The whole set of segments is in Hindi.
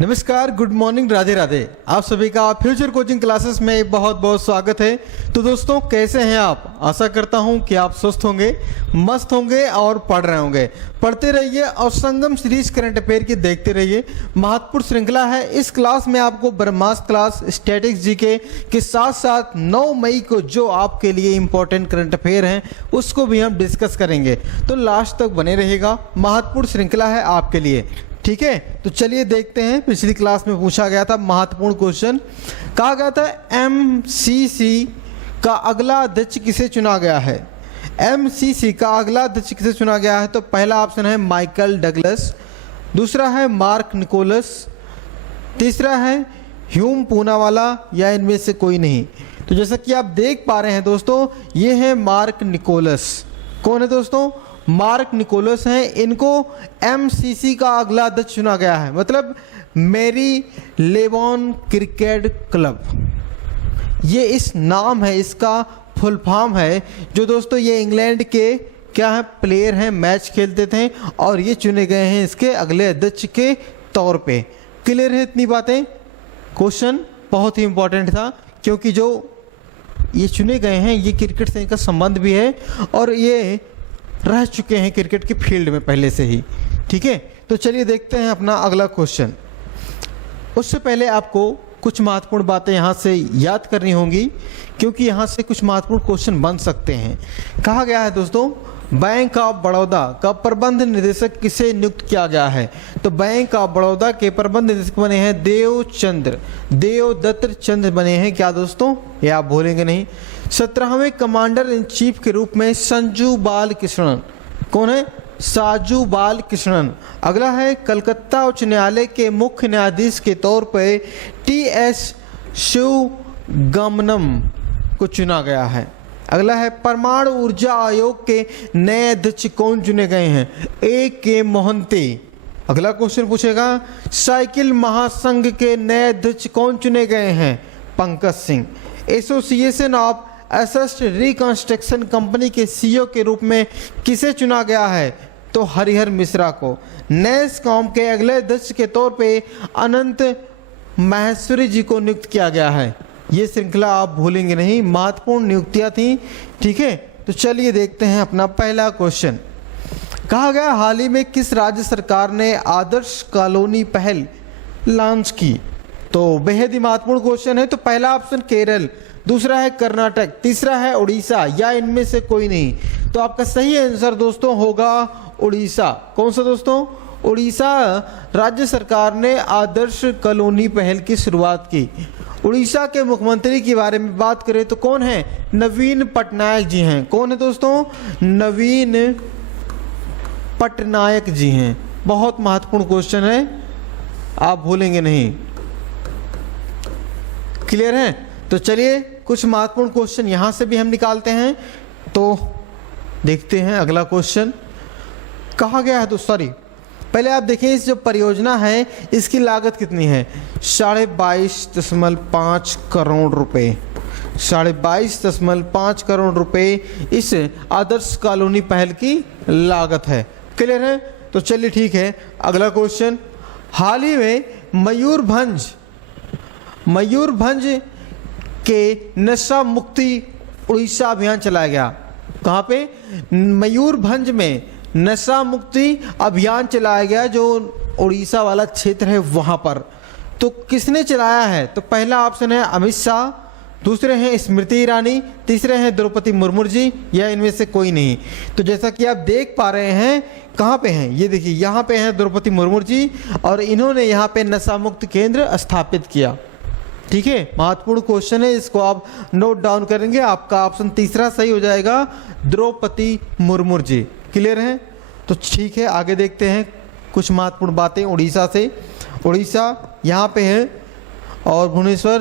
नमस्कार, गुड मॉर्निंग, राधे राधे। आप सभी का फ्यूचर कोचिंग क्लासेस में बहुत बहुत स्वागत है। तो दोस्तों, कैसे हैं आप? आशा करता हूं कि आप स्वस्थ होंगे, मस्त होंगे और पढ़ रहे होंगे। पढ़ते रहिए और संगम सीरीज करंट अफेयर की देखते रहिए। महत्वपूर्ण श्रृंखला है। इस क्लास में आपको ब्रह्मास्त्र क्लास, स्टैटिक्स जीके के साथ साथ 9 मई को जो आपके लिए इंपॉर्टेंट करंट अफेयर हैं उसको भी हम डिस्कस करेंगे। तो लास्ट तक बने रहेगा, महत्वपूर्ण श्रृंखला है आपके लिए। ठीक है, तो चलिए देखते हैं। पिछली क्लास में पूछा गया था महत्वपूर्ण क्वेश्चन, कहा गया था एमसीसी का अगला अध्यक्ष किसे चुना गया है। एमसीसी का अगला अध्यक्ष किसे चुना गया है? तो पहला ऑप्शन है माइकल डगलस, दूसरा है मार्क निकोलस, तीसरा है ह्यूम पूनावाला या इनमें से कोई नहीं। तो जैसा कि आप देख पा रहे हैं दोस्तों, ये है मार्क निकोलस। कौन है दोस्तों? मार्क निकोलस हैं। इनको एमसीसी का अगला अध्यक्ष चुना गया है, मतलब मेरी लेबॉन क्रिकेट क्लब, ये इस नाम है, इसका फुल फॉर्म है। जो दोस्तों ये इंग्लैंड के क्या है, प्लेयर हैं, मैच खेलते थे और ये चुने गए हैं इसके अगले अध्यक्ष के तौर पे। क्लियर है इतनी बातें? क्वेश्चन बहुत ही इंपॉर्टेंट था क्योंकि जो ये चुने गए हैं ये क्रिकेट से इनका संबंध भी है और ये रह चुके हैं क्रिकेट के फील्ड में पहले से ही। ठीक है, तो चलिए देखते हैं अपना अगला क्वेश्चन। उससे पहले आपको कुछ महत्वपूर्ण बातें यहाँ से याद करनी होंगी क्योंकि यहाँ से कुछ महत्वपूर्ण क्वेश्चन बन सकते हैं। कहा गया है दोस्तों, बैंक ऑफ बड़ौदा का प्रबंध निदेशक किसे नियुक्त किया गया है? तो बैंक ऑफ बड़ौदा के प्रबंध निदेशक बने हैं देवदत्त चंद्र बने हैं। क्या दोस्तों, ये आप भूलेंगे नहीं। 17वें कमांडर इन चीफ के रूप में संजू बाल कृष्णन। कौन है? साजू बाल कृष्णन। अगला है कलकत्ता उच्च न्यायालय के मुख्य न्यायाधीश के तौर पर टीएस शिवगमनम को चुना गया है। अगला है परमाणु ऊर्जा आयोग के नए अध्यक्ष कौन चुने गए हैं? A.K. मोहंती। अगला क्वेश्चन पूछेगा साइकिल महासंघ के नए अध्यक्ष कौन चुने गए हैं? Pankaj Singh. Association of assist reconstruction company के सीईओ के रूप में किसे चुना गया है? तो हरिहर मिश्रा को। नेस्कॉम के अगले अध्यक्ष के तौर पे अनंत माहेश्वरी जी को नियुक्त किया गया है। ये श्रृंखला आप भूलेंगे नहीं, महत्वपूर्ण नियुक्तियां थी। ठीक है, तो चलिए देखते हैं अपना पहला क्वेश्चन। कहा गया हाल ही में किस राज्य सरकार ने आदर्श कॉलोनी पहल लॉन्च की? तो बेहद ही महत्वपूर्ण क्वेश्चन है। तो पहला ऑप्शन केरल, दूसरा है कर्नाटक, तीसरा है उड़ीसा या इनमें से कोई नहीं। तो आपका सही आंसर दोस्तों होगा उड़ीसा। कौन सा दोस्तों? उड़ीसा राज्य सरकार ने आदर्श कॉलोनी पहल की शुरुआत की। उड़ीसा के मुख्यमंत्री के बारे में बात करें तो कौन है? नवीन पटनायक जी हैं। कौन है दोस्तों? नवीन पटनायक जी हैं। बहुत महत्वपूर्ण क्वेश्चन है, आप भूलेंगे नहीं। क्लियर है? तो चलिए कुछ महत्वपूर्ण क्वेश्चन यहां से भी हम निकालते हैं। तो देखते हैं अगला क्वेश्चन। कहा गया है तो पहले आप देखिए, इस जो परियोजना है इसकी लागत कितनी है? 22.5 करोड़ रुपए। 22.5 करोड़ रुपए इस आदर्श कॉलोनी पहल की लागत है। क्लियर है? तो चलिए ठीक है, अगला क्वेश्चन। हाल ही में मयूरभंज के नशा मुक्ति उड़ीसा अभियान चलाया गया। कहाँ पे? मयूरभंज में नशा मुक्ति अभियान चलाया गया, जो उड़ीसा वाला क्षेत्र है वहां पर। तो किसने चलाया है? तो पहला ऑप्शन है अमित शाह, दूसरे हैं स्मृति ईरानी, तीसरे हैं द्रौपदी मुर्मू जी या इनमें से कोई नहीं। तो जैसा कि आप देख पा रहे हैं, कहाँ पे हैं? ये देखिए, यहाँ पे हैं द्रौपदी मुर्मू जी और इन्होंने यहाँ पे नशा मुक्त केंद्र स्थापित किया। ठीक है, महत्वपूर्ण क्वेश्चन है, इसको आप नोट डाउन करेंगे। आपका ऑप्शन तीसरा सही हो जाएगा, द्रौपदी मुर्मू जी। क्लियर है? तो ठीक है, आगे देखते हैं कुछ महत्वपूर्ण बातें उड़ीसा से। उड़ीसा यहाँ पे है और भुवनेश्वर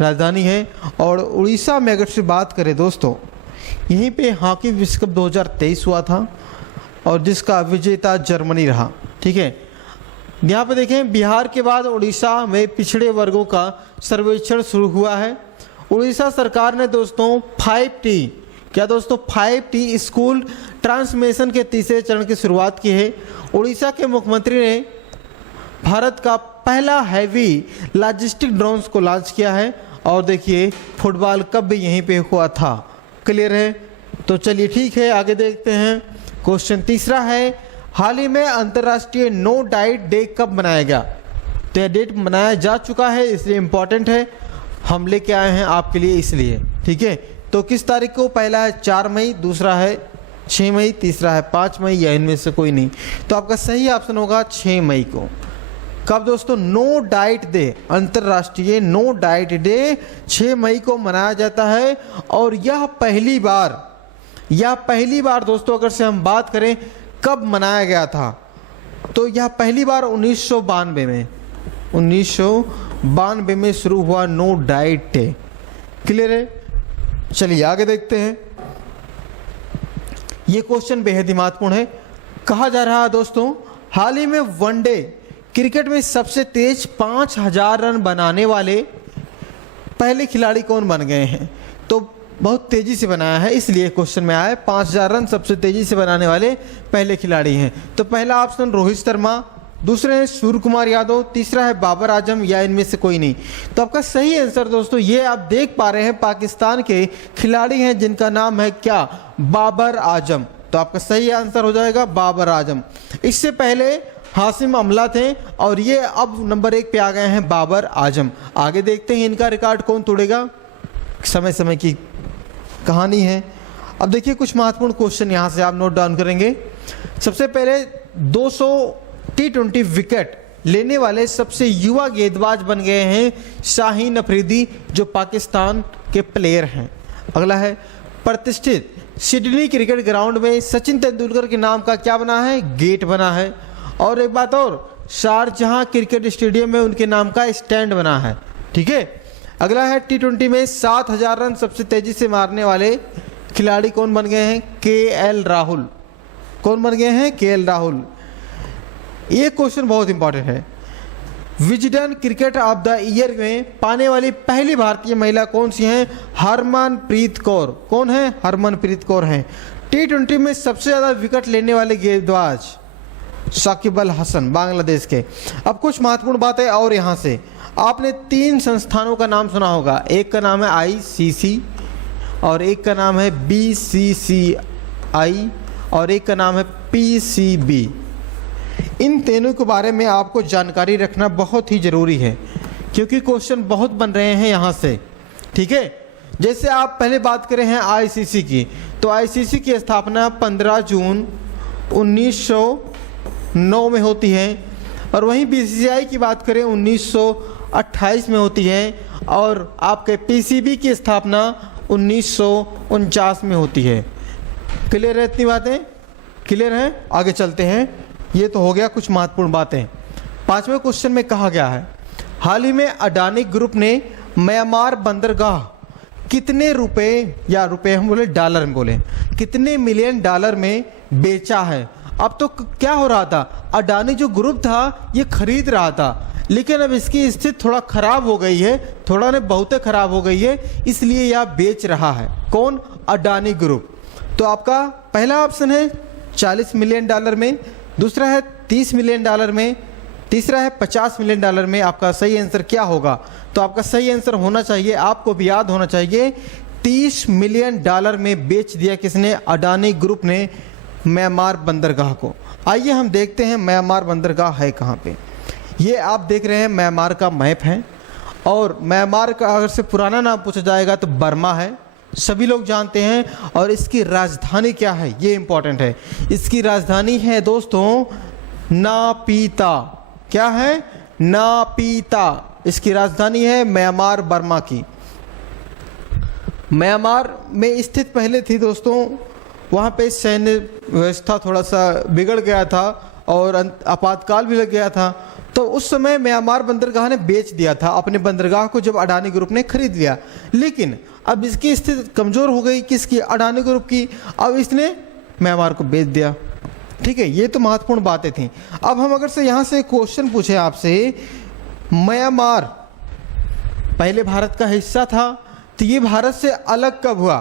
राजधानी है। और उड़ीसा में अगर से बात करें दोस्तों, यहीं पे हॉकी विश्व कप 2023 हुआ था और जिसका विजेता जर्मनी रहा। ठीक है, यहाँ पे देखें, बिहार के बाद उड़ीसा में पिछड़े वर्गों का सर्वेक्षण शुरू हुआ है। उड़ीसा सरकार ने दोस्तों 5T, क्या दोस्तों 5T स्कूल ट्रांसफॉर्मेशन के तीसरे चरण की शुरुआत की है। उड़ीसा के मुख्यमंत्री ने भारत का पहला हैवी लॉजिस्टिक ड्रोन्स को लॉन्च किया है। और देखिए फुटबॉल कप भी यहीं पे हुआ था। क्लियर है? तो चलिए ठीक है, आगे देखते हैं। क्वेश्चन तीसरा है, हाल ही में अंतर्राष्ट्रीय नो डाइट डे कब मनाया गया? तो यह डेट मनाया जा चुका है, इसलिए इम्पॉर्टेंट है, हम लेके आए हैं आपके लिए इसलिए। ठीक है, तो किस तारीख को? पहला है 4 मई, दूसरा है 6 मई, तीसरा है 5 मई, या इनमें से कोई नहीं। तो आपका सही ऑप्शन होगा 6 मई को। कब दोस्तों? नो डाइट डे, अंतर्राष्ट्रीय नो डाइट डे 6 मई को मनाया जाता है। और यह पहली बार दोस्तों अगर से हम बात करें कब मनाया गया था, तो यह पहली बार 1992 में शुरू हुआ नो डाइट डे। क्लियर है? चलिए आगे देखते हैं। ये क्वेश्चन बेहद ही महत्वपूर्ण है। कहा जा रहा है दोस्तों, हाल ही में वनडे क्रिकेट में सबसे तेज 5000 रन बनाने वाले पहले खिलाड़ी कौन बन गए हैं? तो बहुत तेजी से बनाया है, इसलिए क्वेश्चन में आया है 5000 रन सबसे तेजी से बनाने वाले पहले खिलाड़ी हैं। तो पहला ऑप्शन रोहित शर्मा, दूसरे हैं सूर्य कुमार यादव, तीसरा है बाबर आजम, या इनमें से कोई नहीं। तो आपका सही आंसर दोस्तों, ये आप देख पा रहे हैं पाकिस्तान के खिलाड़ी हैं जिनका नाम है क्या? बाबर आजम। तो आपका सही आंसर हो जाएगा बाबर आजम। इससे पहले हाशिम अमला थे और ये अब नंबर 1 पे आ गए हैं बाबर आजम। आगे देखते हैं इनका रिकॉर्ड कौन तोड़ेगा, समय समय की कहानी है। अब देखिए कुछ महत्वपूर्ण क्वेश्चन यहाँ से आप नोट डाउन करेंगे। सबसे पहले 200 T20 विकेट लेने वाले सबसे युवा गेंदबाज बन गए हैं शाहीन अफरीदी, जो पाकिस्तान के प्लेयर हैं। अगला है, प्रतिष्ठित सिडनी क्रिकेट ग्राउंड में सचिन तेंदुलकर के नाम का क्या बना है? गेट बना है। और एक बात और, शारजहां क्रिकेट स्टेडियम में उनके नाम का स्टैंड बना है। ठीक है, अगला है, T20 में 7000 रन सबसे तेजी से मारने वाले खिलाड़ी कौन बन गए हैं? KL राहुल। कौन बन गए हैं? KL राहुल। ये क्वेश्चन बहुत इंपॉर्टेंट है। Wisden cricket of the year में पाने वाली पहली भारतीय महिला कौन सी हैं? हरमनप्रीत कौर। कौन है? हरमनप्रीत कौर हैं। T20 में सबसे ज़्यादा विकेट लेने वाले गेंदबाज साकिब अल हसन, बांग्लादेश के। अब कुछ महत्वपूर्ण बातें और यहाँ से, आपने 3 संस्थानों का नाम सुना होगा। एक का नाम है ICC, और एक का नाम है BCCI, और एक का नाम है PCB। इन तीनों के बारे में आपको जानकारी रखना बहुत ही ज़रूरी है, क्योंकि क्वेश्चन बहुत बन रहे हैं यहाँ से। ठीक है, जैसे आप पहले बात करें हैं ICC की, तो ICC की स्थापना 15 जून 1909 में होती है, और वहीं BCCI की बात करें 1928 में होती है, और आपके PCB की स्थापना 1949 में होती है। क्लियर है? इतनी बातें क्लियर हैं? आगे चलते हैं। ये तो हो गया कुछ महत्वपूर्ण बातें। 5वें क्वेश्चन में कहा गया है, हाल ही में अडानी ग्रुप ने म्यांमार बंदरगाह कितने रुपए, या रुपए हम बोले डॉलर में बोले, कितने मिलियन डॉलर में बेचा है? अब तो क्या हो रहा था, अडानी जो ग्रुप था ये खरीद रहा था, लेकिन अब इसकी स्थिति थोड़ा खराब हो गई है, थोड़ा ने बहुत खराब हो गई है, इसलिए यह बेच रहा है। कौन? अडानी ग्रुप। तो आपका पहला ऑप्शन है 40 मिलियन डॉलर में, दूसरा है 30 मिलियन डॉलर में, तीसरा है 50 मिलियन डॉलर में। आपका सही आंसर क्या होगा? तो आपका सही आंसर होना चाहिए, आपको भी याद होना चाहिए, 30 मिलियन डॉलर में बेच दिया किसने? अडानी ग्रुप ने म्यांमार बंदरगाह को। आइए हम देखते हैं म्यांमार बंदरगाह है कहाँ पे। ये आप देख रहे हैं म्यांमार का मैप है, और म्यांमार का अगर से पुराना नाम पूछा जाएगा तो बर्मा है, सभी लोग जानते हैं। और इसकी राजधानी क्या है, ये इंपॉर्टेंट है। इसकी राजधानी है दोस्तों नापीता। क्या है? नापीता। इसकी राजधानी है म्यांमार बर्मा की। म्यांमार में स्थित पहले थी दोस्तों, वहाँ पे सैन्य व्यवस्था थोड़ा सा बिगड़ गया था और आपातकाल भी लग गया था, तो उस समय म्यांमार बंदरगाह ने बेच दिया था अपने बंदरगाह को, जब अडानी ग्रुप ने खरीद लिया। लेकिन अब इसकी स्थिति कमज़ोर हो गई, किसकी? अडानी ग्रुप की। अब इसने म्यांमार को बेच दिया। ठीक है, ये तो महत्वपूर्ण बातें थी। अब हम अगर से यहाँ से क्वेश्चन पूछे आपसे, म्यांमार पहले भारत का हिस्सा था, तो ये भारत से अलग कब हुआ?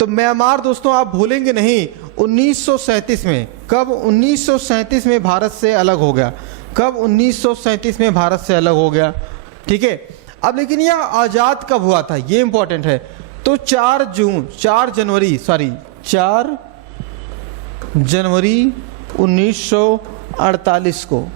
तो म्यांमार दोस्तों आप भूलेंगे नहीं, 1937 में। कब? 1937 में भारत से अलग हो गया। कब? 1937 में भारत से अलग हो गया। ठीक है, अब लेकिन यह आज़ाद कब हुआ था, ये इंपॉर्टेंट है। तो 4 जनवरी 1948 को,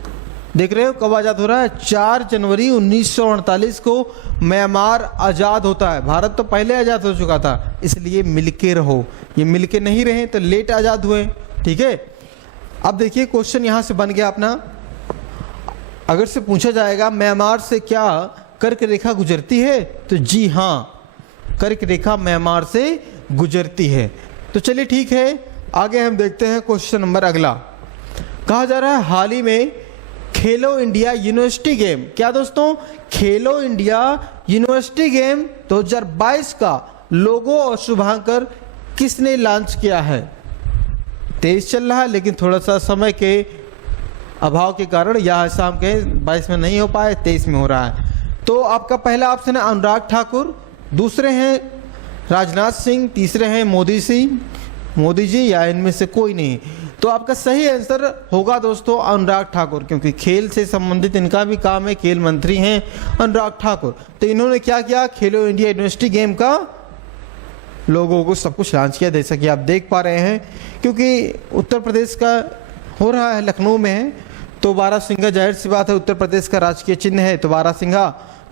देख रहे हो कब आज़ाद हो रहा है? 4 जनवरी 1948 को म्यांमार आज़ाद होता है। भारत तो पहले आज़ाद हो चुका था, इसलिए मिलके रहो, ये मिलके नहीं रहे तो लेट आज़ाद हुए। ठीक है, अब देखिए क्वेश्चन यहाँ से बन गया अपना। अगर से पूछा जाएगा म्यांमार से क्या कर्क रेखा गुजरती है, तो जी हाँ, कर्क रेखा म्यांमार से गुजरती है। तो चलिए ठीक है, आगे हम देखते हैं क्वेश्चन नंबर अगला। कहा जा रहा है हाल ही में खेलो इंडिया यूनिवर्सिटी गेम, क्या दोस्तों? खेलो इंडिया यूनिवर्सिटी गेम 2022 का लोगो और शुभांकर किसने लॉन्च किया है? 23 चल रहा है, लेकिन थोड़ा सा समय के अभाव के कारण यह शाम के 22 में नहीं हो पाए, 23 में हो रहा है। तो आपका पहला ऑप्शन है अनुराग ठाकुर, दूसरे हैं राजनाथ सिंह, तीसरे हैं मोदी जी, या इनमें से कोई नहीं। तो आपका सही आंसर होगा दोस्तों अनुराग ठाकुर, क्योंकि खेल से संबंधित इनका भी काम है, खेल मंत्री हैं अनुराग ठाकुर। तो इन्होंने क्या किया? खेलो इंडिया यूनिवर्सिटी गेम का लोगों को सब कुछ लॉन्च किया, जैसा कि आप देख पा रहे हैं। क्योंकि उत्तर प्रदेश का हो रहा है, लखनऊ में है, तो बारहसिंगा, जाहिर सी बात है उत्तर प्रदेश का राजकीय चिन्ह है, तो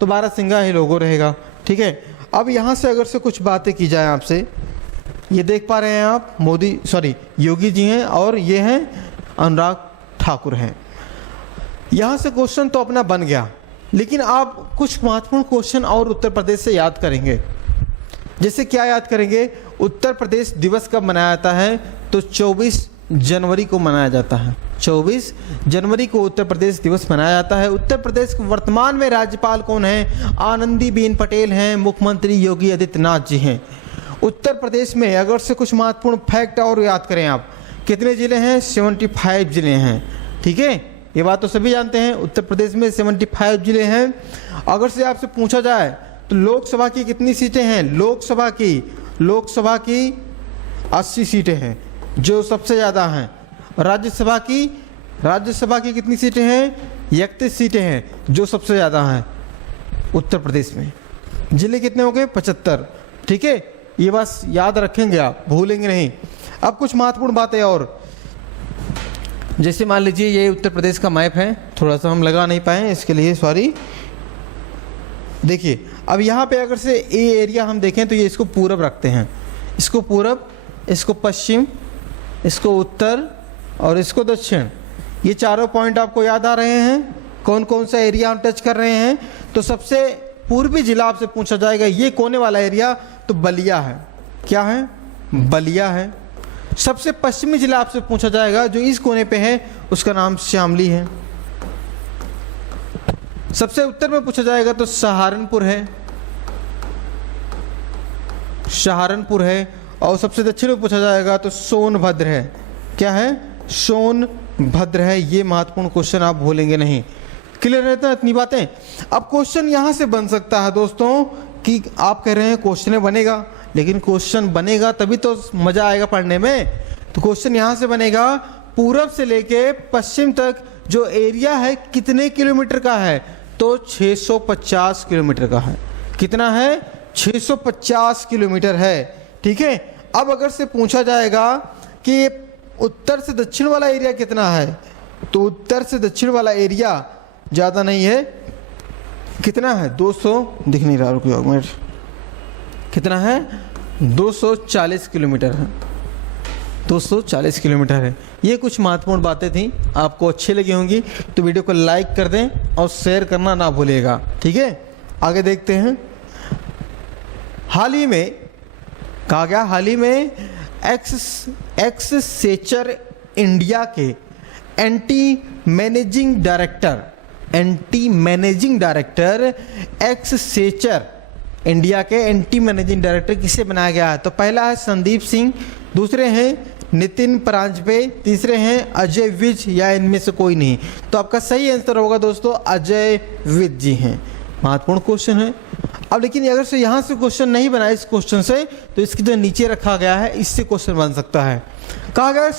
बारहसिंगा ही लोगो रहेगा। ठीक है, अब यहाँ से अगर से कुछ बातें की जाए आपसे, ये देख पा रहे हैं आप योगी जी हैं और ये हैं अनुराग ठाकुर हैं। यहाँ से क्वेश्चन तो अपना बन गया, लेकिन आप कुछ महत्वपूर्ण क्वेश्चन और उत्तर प्रदेश से याद करेंगे। जैसे क्या याद करेंगे? उत्तर प्रदेश दिवस कब मनाया जाता है? तो 24 जनवरी को मनाया जाता है। 24 जनवरी को उत्तर प्रदेश दिवस मनाया जाता है। उत्तर प्रदेश के वर्तमान में राज्यपाल कौन है? आनंदीबेन पटेल हैं, मुख्यमंत्री योगी आदित्यनाथ जी हैं। उत्तर प्रदेश में अगर से कुछ महत्वपूर्ण फैक्ट और याद करें आप, कितने ज़िले हैं? 75 ज़िले हैं। ठीक है, ये बात तो सभी जानते हैं, उत्तर प्रदेश में 75 ज़िले हैं। अगर से आपसे पूछा जाए तो लोकसभा की कितनी सीटें हैं? लोकसभा की 80 सीटें हैं, जो सबसे ज़्यादा हैं। राज्यसभा की कितनी सीटें हैं? 31 सीटें हैं, जो सबसे ज़्यादा हैं उत्तर प्रदेश में। जिले कितने हो गए? 75। ठीक है, ये बस याद रखेंगे आप, भूलेंगे नहीं। अब कुछ महत्वपूर्ण बातें और, जैसे मान लीजिए ये उत्तर प्रदेश का मैप है, थोड़ा सा हम लगा नहीं पाए, इसके लिए सॉरी। देखिए अब यहाँ पे अगर से ए एरिया हम देखें तो ये इसको पूरब रखते हैं, इसको पूरब, इसको पश्चिम, इसको उत्तर और इसको दक्षिण। ये चारों पॉइंट आपको याद आ रहे हैं? कौन कौन सा एरिया हम टच कर रहे हैं? तो सबसे पूर्वी जिला आपसे पूछा जाएगा, ये कोने वाला एरिया, तो बलिया है। क्या है? बलिया है। सबसे पश्चिमी जिला आपसे पूछा जाएगा, जो इस कोने पे है, उसका नाम शामली है। सबसे उत्तर में पूछा जाएगा तो सहारनपुर है। और सबसे दक्षिण में पूछा जाएगा तो सोनभद्र है। क्या है? सोनभद्र है। ये महत्वपूर्ण क्वेश्चन आप भूलेंगे नहीं। क्लियर रहता है इतनी बातें? अब क्वेश्चन यहां से बन सकता है दोस्तों कि आप कह रहे हैं क्वेश्चन बनेगा, लेकिन क्वेश्चन बनेगा तभी तो मजा आएगा पढ़ने में। तो क्वेश्चन यहां से बनेगा, पूरब से लेके पश्चिम तक जो एरिया है कितने किलोमीटर का है? तो 650 किलोमीटर का है। कितना है? 650 किलोमीटर है। ठीक है, अब अगर से पूछा जाएगा कि उत्तर से दक्षिण वाला एरिया कितना है, तो उत्तर से दक्षिण वाला एरिया ज़्यादा नहीं है। कितना है? 200, दिख नहीं रहा, रुकिए एक मिनट। कितना है? 240 किलोमीटर है। 240 किलोमीटर है। ये कुछ महत्वपूर्ण बातें थी, आपको अच्छी लगी होंगी तो वीडियो को लाइक कर दें और शेयर करना ना भूलिएगा। ठीक है, आगे देखते हैं। हाल ही में कहा गया, हाल ही में एक्ससेचर इंडिया के एंटी मैनेजिंग डायरेक्टर एक्ससेचर इंडिया के एंटी मैनेजिंग डायरेक्टर किसे बनाया गया है? तो पहला है संदीप सिंह, दूसरे हैं नितिन परांजपे, तीसरे हैं अजय विज, या इनमें से कोई नहीं। तो आपका सही आंसर होगा दोस्तों अजय विज जी हैं। महत्वपूर्ण क्वेश्चन है। अब लेकिन अगर से यहाँ से क्वेश्चन नहीं बना इस क्वेश्चन से, तो इसके जो नीचे रखा गया है इससे क्वेश्चन बन सकता है। कहा गया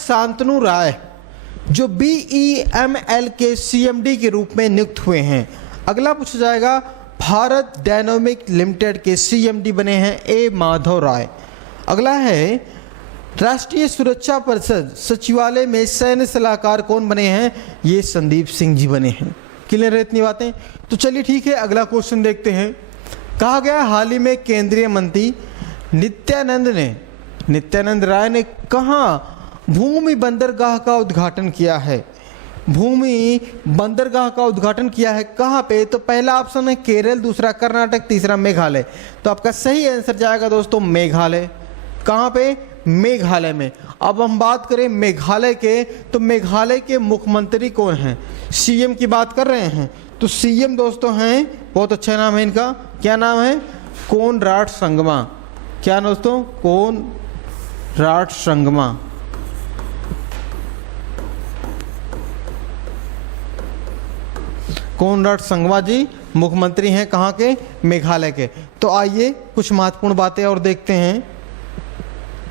जो BEML के CMD के रूप में नियुक्त हुए हैं। अगला पूछा जाएगा, भारत डायनामिक लिमिटेड के CMD बने हैं A माधव राय। अगला है, राष्ट्रीय सुरक्षा परिषद सचिवालय में सैन्य सलाहकार कौन बने हैं? ये संदीप सिंह जी बने हैं। क्लियर है इतनी बातें? तो चलिए ठीक है, अगला क्वेश्चन देखते हैं। कहा गया, हाल ही में केंद्रीय मंत्री नित्यानंद राय ने कहाँ भूमि बंदरगाह का उद्घाटन किया है? भूमि बंदरगाह का उद्घाटन किया है कहाँ पे? तो पहला ऑप्शन है केरल, दूसरा कर्नाटक, तीसरा मेघालय। तो आपका सही आंसर जाएगा दोस्तों मेघालय। कहाँ पे? मेघालय में। अब हम बात करें मेघालय के, तो मेघालय के मुख्यमंत्री कौन हैं? CM की बात कर रहे हैं, तो CM दोस्तों हैं, बहुत अच्छा नाम है इनका, क्या नाम है? कोनराड संगमा। क्या दोस्तों? कोनराड संगमा। कोनराड संगमा जी मुख्यमंत्री हैं कहाँ के? मेघालय के। तो आइए कुछ महत्वपूर्ण बातें और देखते हैं।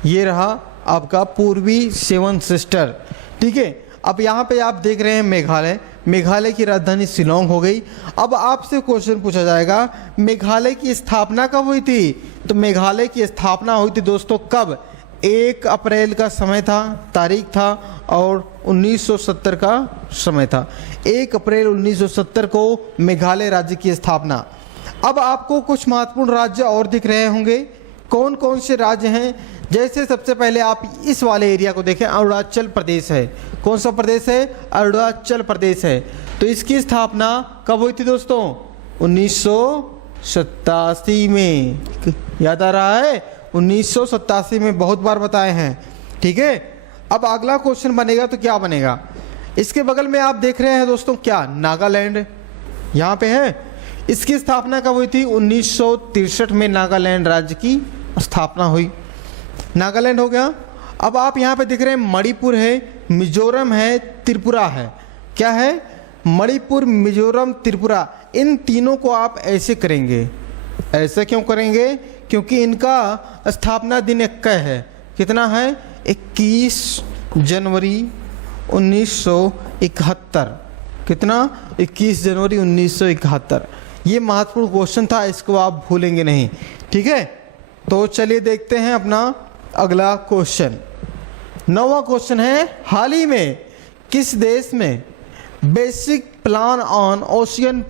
ये रहा आपका पूर्वी सेवन सिस्टर, ठीक है। अब यहाँ पे आप देख रहे हैं मेघालय, मेघालय की राजधानी शिलोंग हो गई। अब आपसे क्वेश्चन पूछा जाएगा, मेघालय की स्थापना कब हुई थी? तो मेघालय की स्थापना हुई थी दोस्तों कब? 1 अप्रैल का समय था, तारीख था, और 1970 का समय था। 1 अप्रैल 1970 को मेघालय राज्य की स्थापना। अब आपको कुछ महत्वपूर्ण राज्य और दिख रहे होंगे। कौन कौन से राज्य हैं? जैसे सबसे पहले आप इस वाले एरिया को देखें, अरुणाचल प्रदेश है। कौन सा प्रदेश है? अरुणाचल प्रदेश है। तो इसकी स्थापना कब हुई थी दोस्तों? 1987 में। याद आ रहा है? 1987 में, बहुत बार बताए हैं, ठीक है। अब अगला क्वेश्चन बनेगा तो क्या बनेगा? इसके बगल में आप देख रहे हैं दोस्तों क्या? नागालैंड यहाँ पे है। इसकी स्थापना कब हुई थी? 1963 में नागालैंड राज्य की स्थापना हुई। नागालैंड हो गया। अब आप यहाँ पे दिख रहे हैं मणिपुर है, मिजोरम है, त्रिपुरा है। क्या है? मणिपुर, मिजोरम, त्रिपुरा। इन तीनों को आप ऐसे करेंगे। ऐसे क्यों करेंगे? क्योंकि इनका स्थापना दिन 21 है। कितना है? 21 जनवरी 1971। कितना? 21 जनवरी 1971। ये महत्वपूर्ण क्वेश्चन था, इसको आप भूलेंगे नहीं, ठीक है। तो चलिए देखते हैं अपना अगला क्वेश्चन। 9वां क्वेश्चन है, हाल ही में किस देश में basic plan on ocean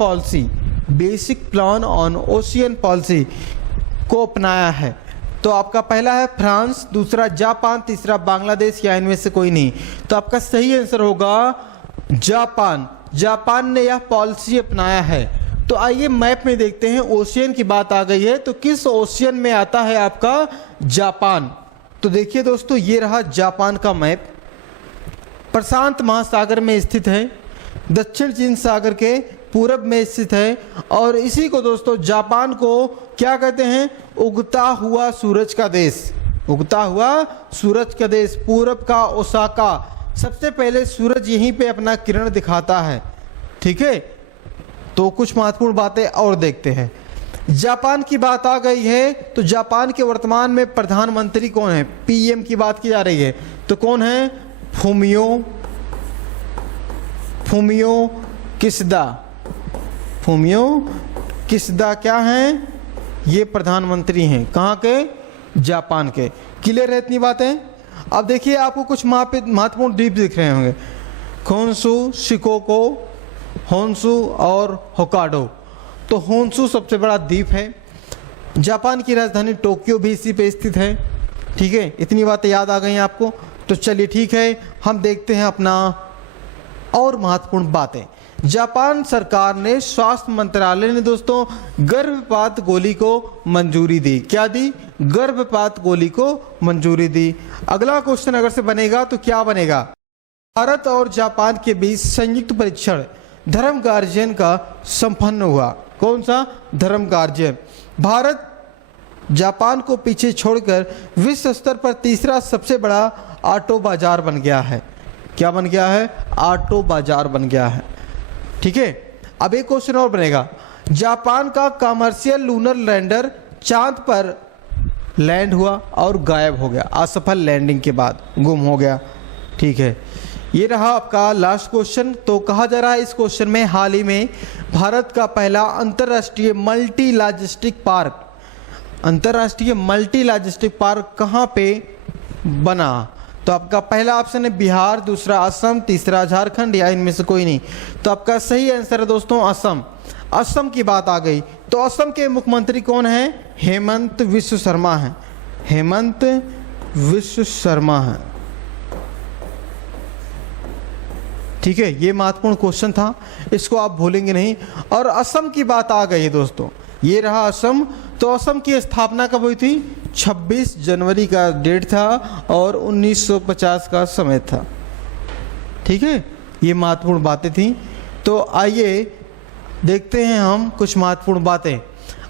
policy को अपनाया है? तो आपका पहला है फ्रांस, दूसरा जापान, तीसरा बांग्लादेश, या इनमें से कोई नहीं। तो आपका सही आंसर होगा जापान। जापान ने यह पॉलिसी अपनाया है। तो आइए मैप में देखते हैं। ओशियन की बात आ गई है, तो किस ओशियन में आता है आपका जापान? तो देखिए दोस्तों, ये रहा जापान का मैप। प्रशांत महासागर में स्थित है, दक्षिण चीन सागर के पूरब में स्थित है, और इसी को दोस्तों जापान को क्या कहते हैं? उगता हुआ सूरज का देश। उगता हुआ सूरज का देश, पूरब का ओसाका। सबसे पहले सूरज यहीं पे अपना किरण दिखाता है, ठीक है। तो कुछ महत्वपूर्ण बातें और देखते हैं। जापान की बात आ गई है, तो जापान के वर्तमान में प्रधानमंत्री कौन है? PM की बात की जा रही है, तो कौन है? फूमियो किशिदा क्या हैं? ये प्रधानमंत्री हैं। कहाँ के? जापान के। क्लियर है इतनी बातें? अब देखिए, आपको कुछ महत्वपूर्ण द्वीप दिख रहे होंगे। खोन्सू, शिकोको, होन्सू और होकाडो। तो होन्सू सबसे बड़ा द्वीप है। जापान की राजधानी टोक्यो भी इसी पे स्थित है, ठीक है। इतनी बातें याद आ गई आपको? तो चलिए ठीक है, हम देखते हैं अपना और महत्वपूर्ण बातें। जापान सरकार ने, स्वास्थ्य मंत्रालय ने दोस्तों गर्भपात गोली को मंजूरी दी। क्या दी? गर्भपात गोली को मंजूरी दी। अगला क्वेश्चन अगर से बनेगा तो क्या बनेगा? भारत और जापान के बीच संयुक्त परीक्षण धर्म गार्जियन का संपन्न हुआ। कौन सा? धर्म गार्जियन। भारत जापान को पीछे छोड़कर विश्व स्तर पर तीसरा सबसे बड़ा ऑटो बाजार बन गया है। क्या बन गया है? ऑटो बाजार बन गया है, ठीक है। अब एक क्वेश्चन और बनेगा। जापान का कमर्शियल लूनर लैंडर चांद पर लैंड हुआ और गायब हो गया, असफल लैंडिंग के बाद गुम हो गया, ठीक है। ये रहा आपका लास्ट क्वेश्चन। तो कहा जा रहा है इस क्वेश्चन में हाल ही में भारत का पहला अंतर्राष्ट्रीय मल्टी लॉजिस्टिक पार्क कहाँ पे बना? तो आपका पहला ऑप्शन है बिहार, दूसरा असम, तीसरा झारखंड या इनमें से कोई नहीं। तो आपका सही आंसर है दोस्तों असम। असम की बात आ गई तो असम के मुख्यमंत्री कौन हैं? हेमंत विश्व शर्मा हैं। हेमंत विश्व शर्मा हैं। ठीक है, ये महत्वपूर्ण क्वेश्चन था, इसको आप भूलेंगे नहीं। और असम की बात आ गई है दोस्तों, ये रहा असम। तो असम की स्थापना कब हुई थी? 26 जनवरी का डेट था और 1950 का समय था। ठीक है, ये महत्वपूर्ण बातें थी। तो आइए देखते हैं हम कुछ महत्वपूर्ण बातें।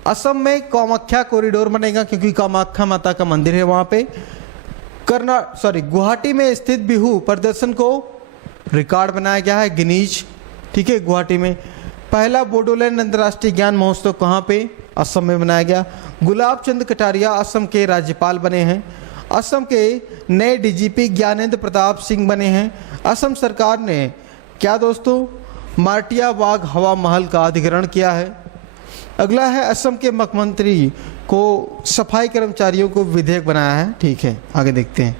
असम में कामाख्या कॉरिडोर बनेगा क्योंकि कामाख्या माता का मंदिर है वहाँ पे। गुवाहाटी में स्थित बिहू प्रदर्शन को रिकॉर्ड बनाया गया है, गिनीज। ठीक है, गुवाहाटी में। पहला बोडोलैंड अंतर्राष्ट्रीय ज्ञान महोत्सव कहाँ पे? असम में बनाया गया। गुलाब चंद कटारिया असम के राज्यपाल बने हैं। असम के नए डीजीपी ज्ञानेंद्र प्रताप सिंह बने हैं। असम सरकार ने क्या दोस्तों? मार्टिया बाग हवा महल का अधिग्रहण किया है। अगला है असम के मुख्यमंत्री को सफाई कर्मचारियों को विधेयक बनाया है। ठीक है, आगे देखते हैं।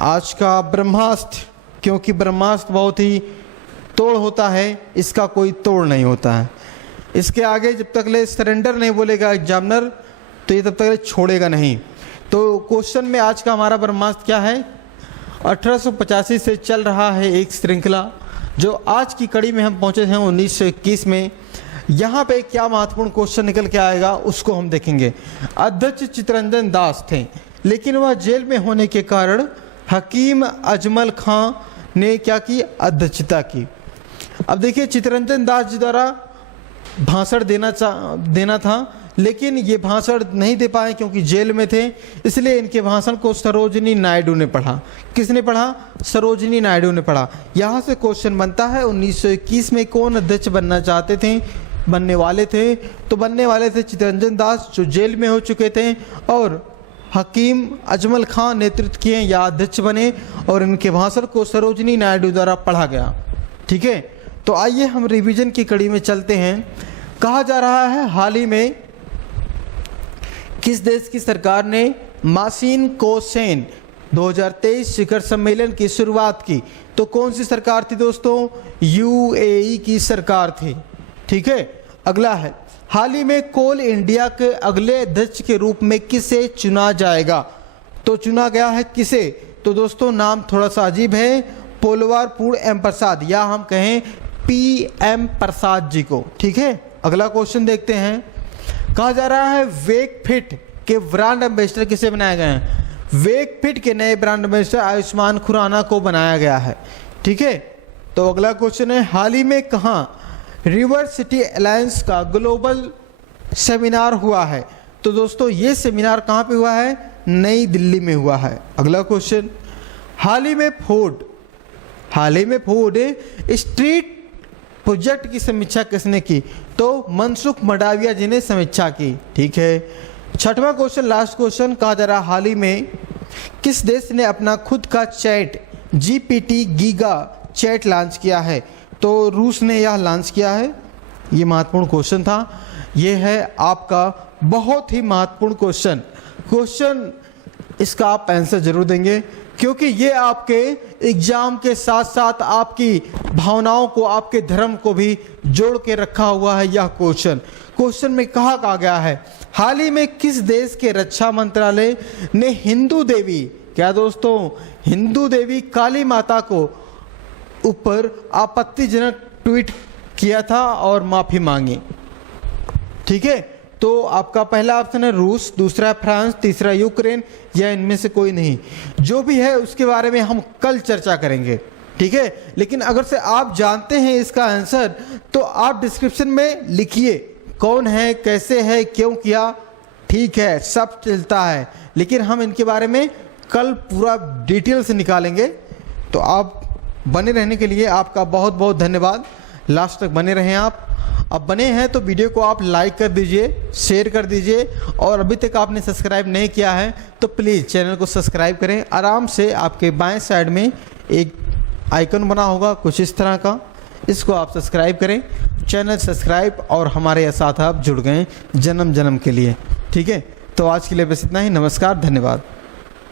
आज का ब्रह्मास्त्र, क्योंकि ब्रह्मास्त्र बहुत ही तोड़ होता है, इसका कोई तोड़ नहीं होता है। इसके आगे जब तक ले सरेंडर नहीं बोलेगा एग्जामिनर तो ये तब तक छोड़ेगा नहीं। तो क्वेश्चन में आज का हमारा ब्रह्मास्त्र क्या है? 1885 से चल रहा है एक श्रृंखला, जो आज की कड़ी में हम पहुंचे हैं 1921 में। यहाँ पे क्या महत्वपूर्ण क्वेश्चन निकल के आएगा उसको हम देखेंगे। अध्यक्ष चित्तरंजन दास थे, लेकिन वह जेल में होने के कारण हकीम अजमल खां ने क्या की? अध्यक्षता की। अब देखिए, चित्तरंजन दास जी द्वारा भाषण देना था, लेकिन ये भाषण नहीं दे पाए क्योंकि जेल में थे, इसलिए इनके भाषण को सरोजिनी नायडू ने पढ़ा। किसने पढ़ा? सरोजिनी नायडू ने पढ़ा। यहाँ से क्वेश्चन बनता है 1921 में कौन अध्यक्ष बनने वाले थे? तो बनने वाले थे चित्तरंजन दास, जो जेल में हो चुके थे, और हकीम अजमल खां नेतृत्व किए या अध्यक्ष बने, और इनके भाषण को सरोजिनी नायडू द्वारा पढ़ा गया। ठीक है, तो आइए हम रिवीजन की कड़ी में चलते हैं। कहा जा रहा है हाल ही में किस देश की सरकार ने मासिन कोसेन 2023 शिखर सम्मेलन की शुरुआत की? तो कौन सी सरकार थी दोस्तों? यूएई की सरकार थी। ठीक है, अगला है हाल ही में कोल इंडिया के अगले अध्यक्ष के रूप में किसे चुना जाएगा? तो चुना गया है किसे? तो दोस्तों नाम थोड़ा सा अजीब है, पोलवारपुर एम प्रसाद, या हम कहें PM प्रसाद जी को। ठीक है, अगला क्वेश्चन देखते हैं। कहा जा रहा है वेकफिट के ब्रांड एम्बेसडर किसे बनाए गए हैं? वेकफिट के नए ब्रांड एम्बेसडर आयुष्मान खुराना को बनाया गया है। ठीक है, तो अगला क्वेश्चन है हाल ही में कहाँ रिवर सिटी अलायंस का ग्लोबल सेमिनार हुआ है? तो दोस्तों ये सेमिनार कहाँ पे हुआ है? नई दिल्ली में हुआ है। अगला क्वेश्चन, हाल ही में फूड स्ट्रीट प्रोजेक्ट की समीक्षा किसने की? तो मनसुख मंडाविया जी ने समीक्षा की। ठीक है, छठवां क्वेश्चन, लास्ट क्वेश्चन। कहा जा रहा हाल ही में किस देश ने अपना खुद का chat GPT giga chad launch किया है? तो रूस ने यह लॉन्च किया है। ये महत्वपूर्ण क्वेश्चन था। ये है आपका बहुत ही महत्वपूर्ण क्वेश्चन। इसका आप आंसर जरूर देंगे क्योंकि ये आपके एग्जाम के साथ साथ आपकी भावनाओं को, आपके धर्म को भी जोड़ के रखा हुआ है। यह क्वेश्चन में कहा गया है हाल ही में किस देश के रक्षा मंत्रालय ने हिंदू देवी, क्या दोस्तों, हिंदू देवी काली माता को ऊपर आपत्तिजनक ट्वीट किया था और माफी मांगी? ठीक है, तो आपका पहला ऑप्शन है रूस, दूसरा फ्रांस, तीसरा यूक्रेन, या इनमें से कोई नहीं। जो भी है उसके बारे में हम कल चर्चा करेंगे। ठीक है, लेकिन अगर से आप जानते हैं इसका आंसर तो आप डिस्क्रिप्शन में लिखिए कौन है, कैसे है, क्यों किया। ठीक है, सब चलता है, लेकिन हम इनके बारे में कल पूरा डिटेल से निकालेंगे। तो आप बने रहने के लिए आपका बहुत बहुत धन्यवाद। लास्ट तक बने रहें आप। अब बने हैं तो वीडियो को आप लाइक कर दीजिए, शेयर कर दीजिए, और अभी तक आपने सब्सक्राइब नहीं किया है तो प्लीज़ चैनल को सब्सक्राइब करें। आराम से आपके बाएं साइड में एक आइकन बना होगा कुछ इस तरह का, इसको आप सब्सक्राइब करें, चैनल सब्सक्राइब, और हमारे साथ आप जुड़ गए जन्म जन्म के लिए। ठीक है, तो आज के लिए बस इतना ही। नमस्कार, धन्यवाद।